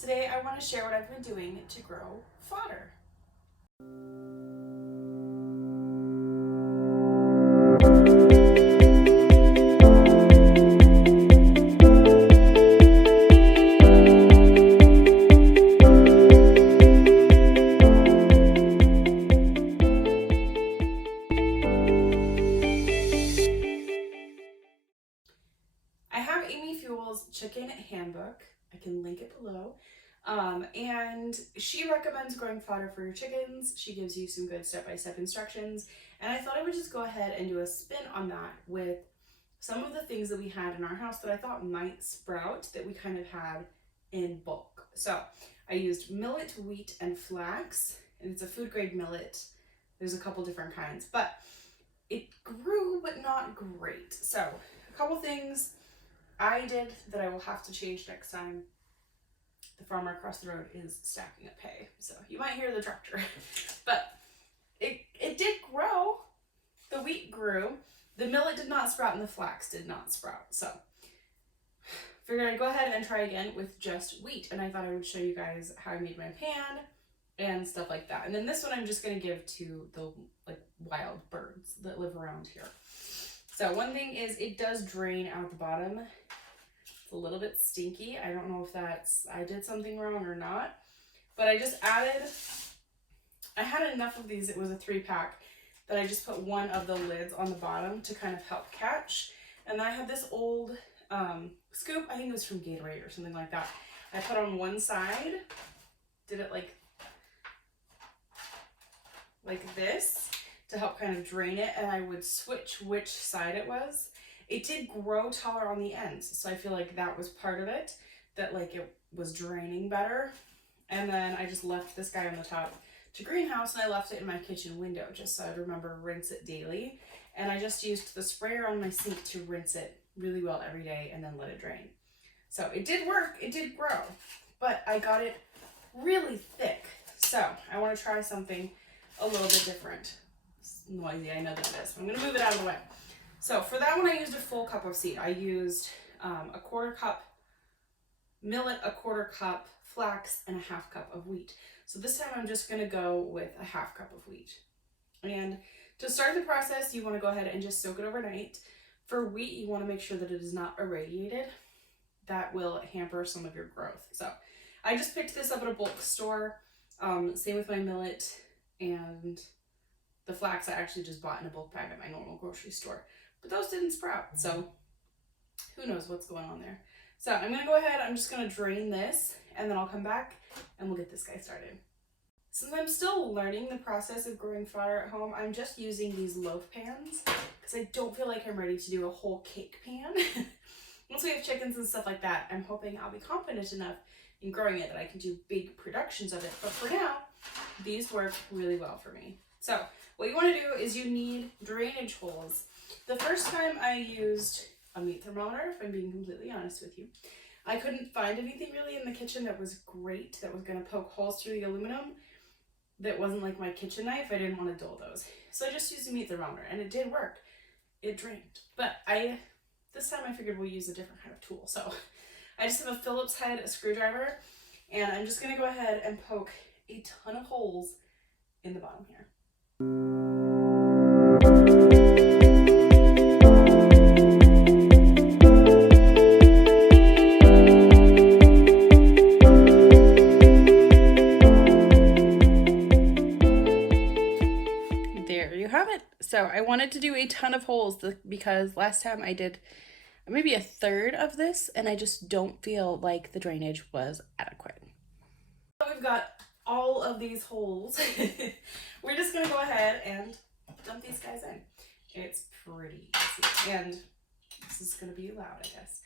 Today I want to share what I've been doing to grow fodder. I have Amy Fuel's chicken handbook. I can link it below. And she recommends growing fodder for your chickens. She gives you some good step-by-step instructions. And I thought I would just go ahead and do a spin on that with some of the things that we had in our house that I thought might sprout that we kind of had in bulk. So I used millet, wheat, and flax, and it's a food grade millet. There's a couple different kinds, but it grew, but not great. So a couple things I did that I will have to change next time. The farmer across the road is stacking up hay, so you might hear the tractor. But it did grow. The wheat grew. The millet did not sprout and the flax did not sprout. So figured I'd go ahead and try again with just wheat. And I thought I would show you guys how I made my pan and stuff like that. And then this one I'm just gonna give to the wild birds that live around here. So one thing is it does drain out the bottom. It's a little bit stinky. I don't know if I did something wrong or not, but I had enough of these. It was a 3-pack that I just put one of the lids on the bottom to kind of help catch. And then I had this old scoop. I think it was from Gatorade or something like that. I put on one side, did it like this to help kind of drain it, and I would switch which side it was. It did grow taller on the ends, so I feel like that was part of it, that it was draining better. And then I just left this guy on the top to greenhouse, and I left it in my kitchen window just so I'd remember rinse it daily. And I just used the sprayer on my sink to rinse it really well every day and then let it drain. So it did work, it did grow, but I got it really thick. So I want to try something a little bit different. It's noisy, I know that it is. I'm gonna move it out of the way. So for that one, I used a full cup of seed. I used a 1/4 cup millet, a 1/4 cup flax, and a 1/2 cup of wheat. So this time I'm just gonna go with a 1/2 cup of wheat. And to start the process, you wanna go ahead and just soak it overnight. For wheat, you wanna make sure that it is not irradiated. That will hamper some of your growth. So I just picked this up at a bulk store. Same with my millet, and the flax I actually just bought in a bulk bag at my normal grocery store. But those didn't sprout, so who knows what's going on there. So I'm gonna go ahead, I'm just gonna drain this, and then I'll come back and we'll get this guy started. Since I'm still learning the process of growing fodder at home, I'm just using these loaf pans because I don't feel like I'm ready to do a whole cake pan. Once we have chickens and stuff like that, I'm hoping I'll be confident enough in growing it that I can do big productions of it. But for now, these work really well for me. So what you want to do is you need drainage holes. The first time I used a meat thermometer, if I'm being completely honest with you, I couldn't find anything really in the kitchen that was great, that was going to poke holes through the aluminum, that wasn't like my kitchen knife. I didn't want to dull those. So I just used a meat thermometer, and it did work. It drained. But this time I figured we'll use a different kind of tool. So I just have a Phillips head, a screwdriver, and I'm just going to go ahead and poke a ton of holes in the bottom here. There you have it. So I wanted to do a ton of holes because last time I did maybe a third of this, and I just don't feel like the drainage was adequate. So we've got all of these holes. We're just gonna go ahead and dump these guys in. It's pretty easy, and this is gonna be loud, I guess.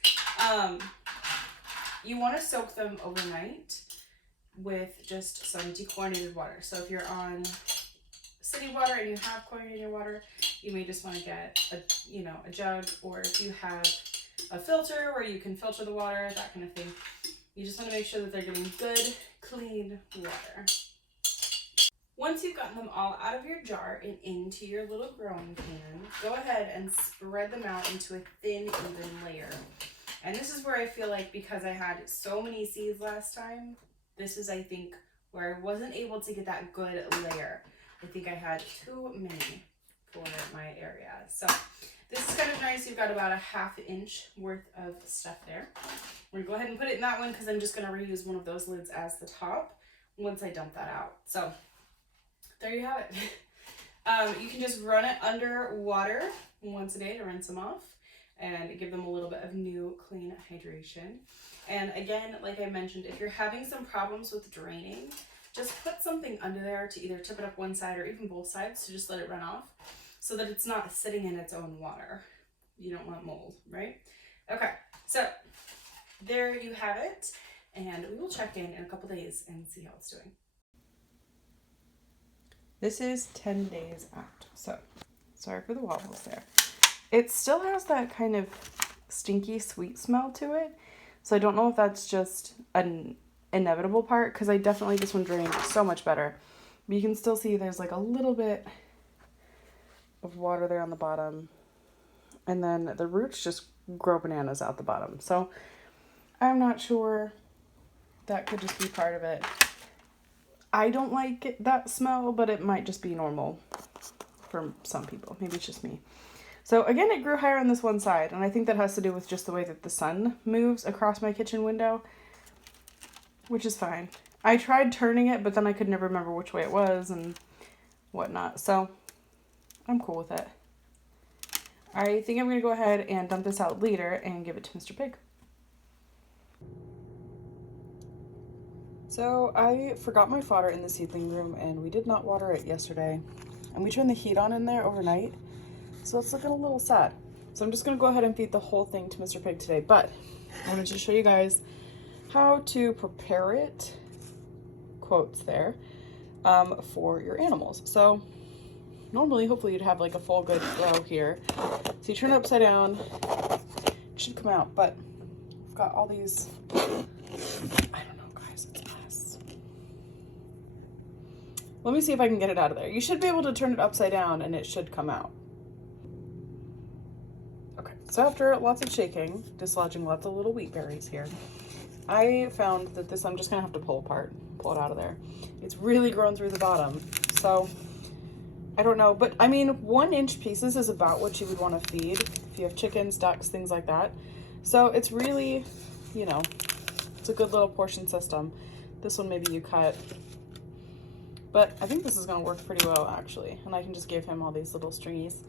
You want to soak them overnight with just some dechlorinated water. So if you're on city water and you have chlorinated water, you may just want to get a jug, or if you have a filter where you can filter the water, that kind of thing. You just want to make sure that they're getting good, clean water. Once you've gotten them all out of your jar and into your little growing pan, go ahead and spread them out into a thin, even layer. And this is where I feel like, because I had so many seeds last time, this is, I think, where I wasn't able to get that good layer. I think I had too many for my area. So this is kind of nice. You've got about a 1/2 inch worth of stuff there. We're gonna go ahead and put it in that one because I'm just gonna reuse one of those lids as the top once I dump that out. So there you have it. You can just run it under water once a day to rinse them off and give them a little bit of new clean hydration. And again, like I mentioned, if you're having some problems with draining, just put something under there to either tip it up one side or even both sides to just let it run off so that it's not sitting in its own water. You don't want mold, right? Okay, so there you have it. And we will check in a couple days and see how it's doing. This is 10 days out. So sorry for the wobbles there. It still has that kind of stinky sweet smell to it. So I don't know if that's just an inevitable part, because this one drained so much better. But you can still see there's like a little bit of water there on the bottom. And then the roots just grow bananas out the bottom. So I'm not sure, that could just be part of it. I don't like that smell, but it might just be normal for some people. Maybe it's just me. So again, it grew higher on this one side, and I think that has to do with just the way that the sun moves across my kitchen window, which is fine. I tried turning it, but then I could never remember which way it was and whatnot. So I'm cool with it. I think I'm going to go ahead and dump this out later and give it to Mr. Pig. So I forgot my fodder in the seedling room, and we did not water it yesterday. And we turned the heat on in there overnight, so it's looking a little sad. So I'm just going to go ahead and feed the whole thing to Mr. Pig today. But I wanted to show you guys how to prepare it, quotes there, for your animals. So normally, hopefully you'd have like a full good row here. So you turn it upside down, it should come out, but I've got all these, I don't know guys, it's a mess. Let me see if I can get it out of there. You should be able to turn it upside down and it should come out. Okay, so after lots of shaking, dislodging lots of little wheat berries here, I found that this I'm just gonna have to pull apart, pull it out of there. It's really grown through the bottom, so I don't know, but I mean, 1-inch pieces is about what you would want to feed if you have chickens, ducks, things like that. So it's really, you know, it's a good little portion system. This one maybe you cut, but I think this is going to work pretty well actually. And I can just give him all these little stringies.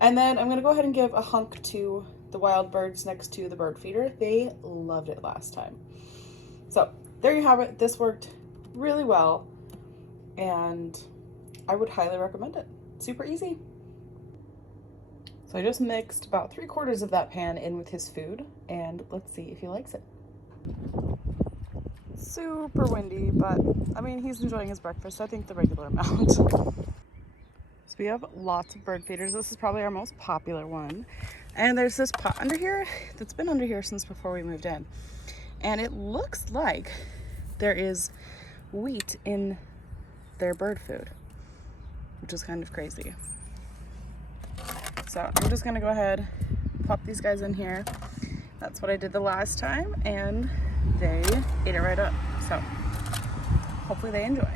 And then I'm going to go ahead and give a hunk to the wild birds next to the bird feeder. They loved it last time. So there you have it. This worked really well, and I would highly recommend it. Super easy. So I just mixed about 3/4 of that pan in with his food, and let's see if he likes it. Super windy, but I mean, he's enjoying his breakfast. I think the regular amount. So we have lots of bird feeders. This is probably our most popular one. And there's this pot under here that's been under here since before we moved in. And it looks like there is wheat in their bird food, which is kind of crazy. So I'm just gonna go ahead, pop these guys in here. That's what I did the last time, and they ate it right up. So hopefully they enjoy.